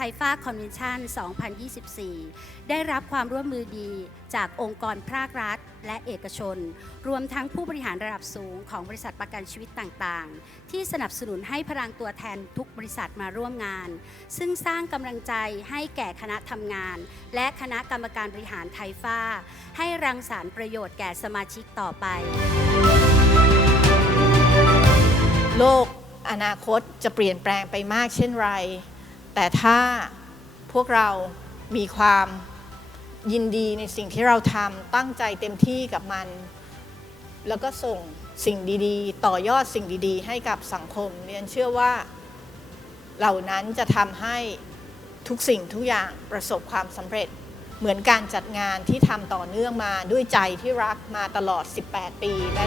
ไทยฟ้าคอนเวนชั่น 2024 ได้รับความร่วมมือดีจากองค์กรภาครัฐ และเอกชน รวมทั้งผู้บริหารระดับสูงของบริษัทประกันชีวิตต่างๆ ที่สนับสนุนให้พลังตัวแทนทุกบริษัทมาร่วมงาน ซึ่งสร้างกำลังใจให้แก่คณะทำงาน และคณะกรรมการบริหารไทยฟ้า ให้รังสรรค์ประโยชน์แก่สมาชิกต่อไป โลกอนาคตจะเปลี่ยนแปลงไปมากเช่นไร แต่ถ้าพวกเรามีความยินดีในสิ่งที่เราทำตั้งใจเต็มที่กับมัน แล้วก็ส่งสิ่งดีๆ ต่อยอดสิ่งดีๆ ให้กับสังคมเรียนเชื่อว่าเหล่านั้นจะทำให้ทุกสิ่งทุกอย่างประสบความสำเร็จ เหมือนการจัดงานที่ทำต่อเนื่องมาด้วยใจที่รักมาตลอด 18 ปีและ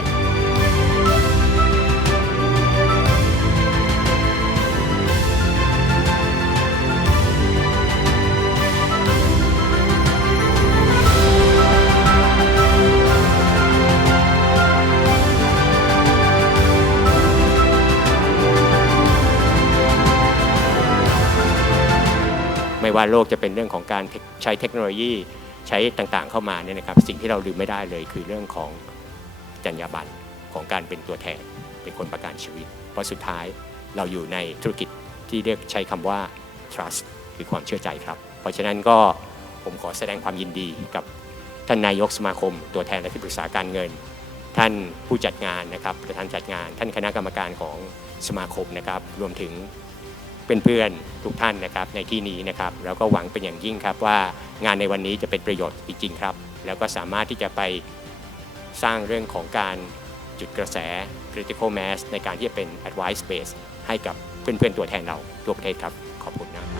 ว่าโลกจะเป็นเรื่องของการใช้เทคโนโลยีใช้ต่างๆเข้ามาเนี่ยนะครับ สิ่งที่เราลืมไม่ได้เลยคือเรื่องของจรรยาบรรณของการเป็นตัวแทนเป็นคนประกันชีวิต เพราะสุดท้ายเราอยู่ในธุรกิจที่เรียกใช้คำว่า trust คือความเชื่อใจครับ เพราะฉะนั้นก็ผมขอแสดงความยินดีกับท่านนายกสมาคม ตัวแทนและที่ปรึกษาการเงิน ท่านผู้จัดงานนะครับประธานจัดงาน ท่านคณะกรรมการของสมาคมนะครับ รวมถึง เพื่อนๆทุกท่านนะครับในที่นี้นะครับแล้วก็หวังเป็นอย่างยิ่งครับว่างานในวันนี้จะเป็นประโยชน์จริงๆครับ แล้วก็สามารถที่จะไปสร้างเรื่องของการจุดกระแส critical mass ในการที่จะเป็น advice space ให้กับเพื่อนๆตัวแทนเราทั่วประเทศครับ ขอบคุณนะ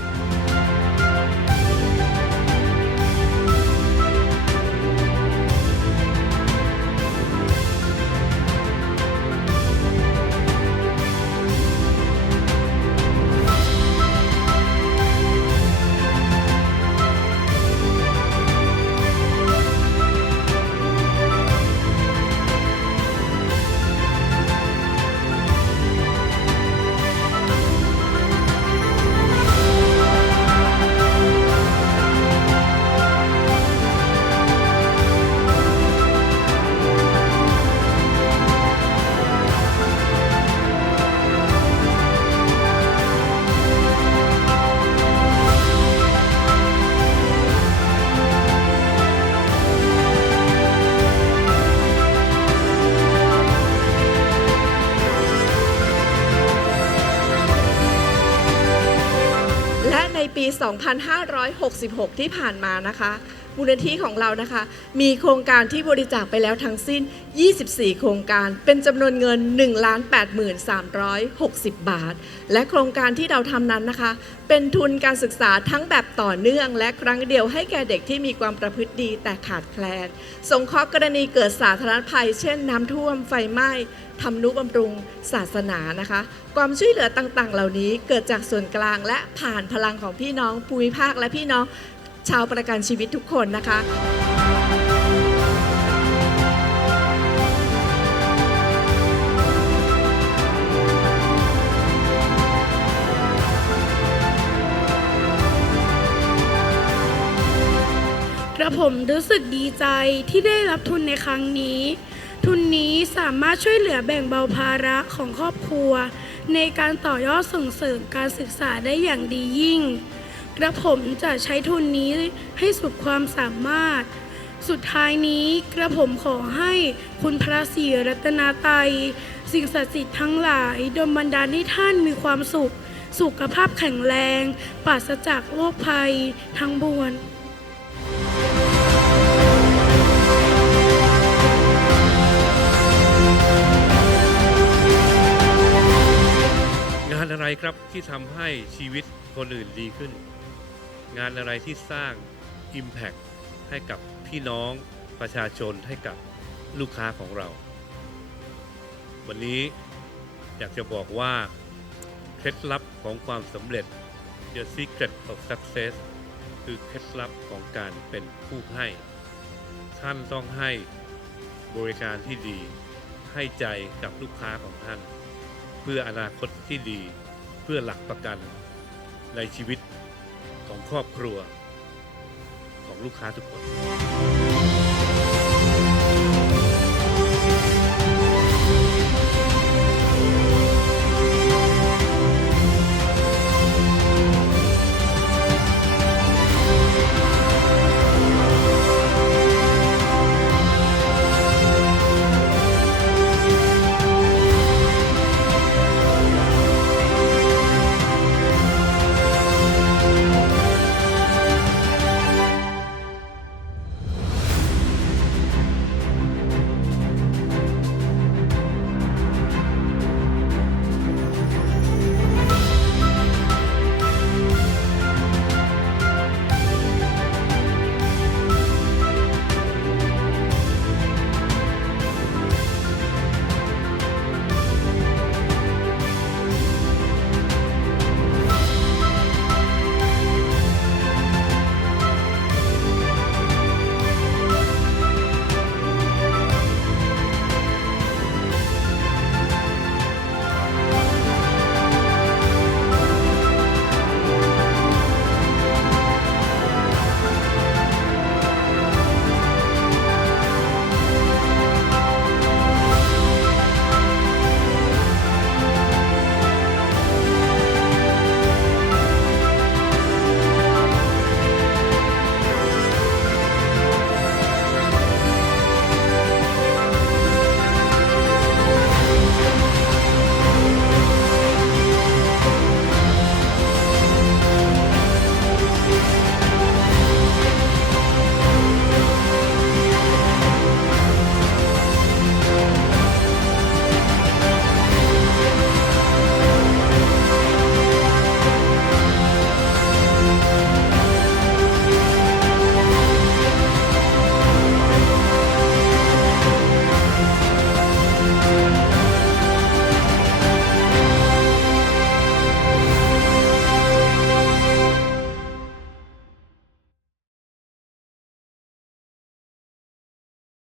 ปี 2566 ที่ผ่านมานะคะ มูลนิธิของเรานะคะ มีโครงการที่บริจาคไปแล้วทั้งสิ้น 24 โครงการ เป็นจำนวนเงิน 1,8360 บาท และโครงการที่เราทำนั้นนะคะ เป็นทุนการศึกษาทั้งแบบต่อเนื่อง และครั้งเดียวให้แก่เด็กที่มีความประพฤติดีแต่ขาดแคลน สงเคราะห์กรณีเกิดสาธารณภัย เช่นน้ำท่วมไฟไหม้ทำนุบำรุงศาสนานะคะ ความช่วยเหลือต่างๆ เหล่านี้เกิดจากส่วนกลางและผ่านพลังของพี่น้องภูมิภาคและพี่น้อง ชาวประกันชีวิตทุกคนนะคะกระผมรู้สึกดีใจที่ได้รับทุนในครั้งนี้ ทุนนี้สามารถช่วยเหลือแบ่งเบาภาระของครอบครัว ในการต่อยอดส่งเสริมการศึกษาได้อย่างดียิ่ง กระผมจะใช้ทุนนี้ให้สุดความสามารถ สุดท้ายนี้กระผมขอให้คุณพระศรีรัตนาไตยสิ่งศักดิ์สิทธิ์ทั้งหลายดลบันดาลให้ท่านมีความสุข สุขภาพแข็งแรง ปราศจากโรคภัยทั้งบวนงานอะไรครับที่ทำให้ชีวิตคนอื่นดีขึ้น งานอะไรที่สร้าง Impact ให้กับพี่น้องประชาชนให้กับลูกค้าของเรา วันนี้อยากจะบอกว่าเคล็ดลับของความสำเร็จ The Secret of Success คือเคล็ดลับของการเป็นผู้ให้ ท่านต้องให้บริการที่ดี ให้ใจกับลูกค้าของท่าน เพื่ออนาคตที่ดี เพื่อหลักประกันในชีวิต ของครอบครัวของลูกค้าทุกคน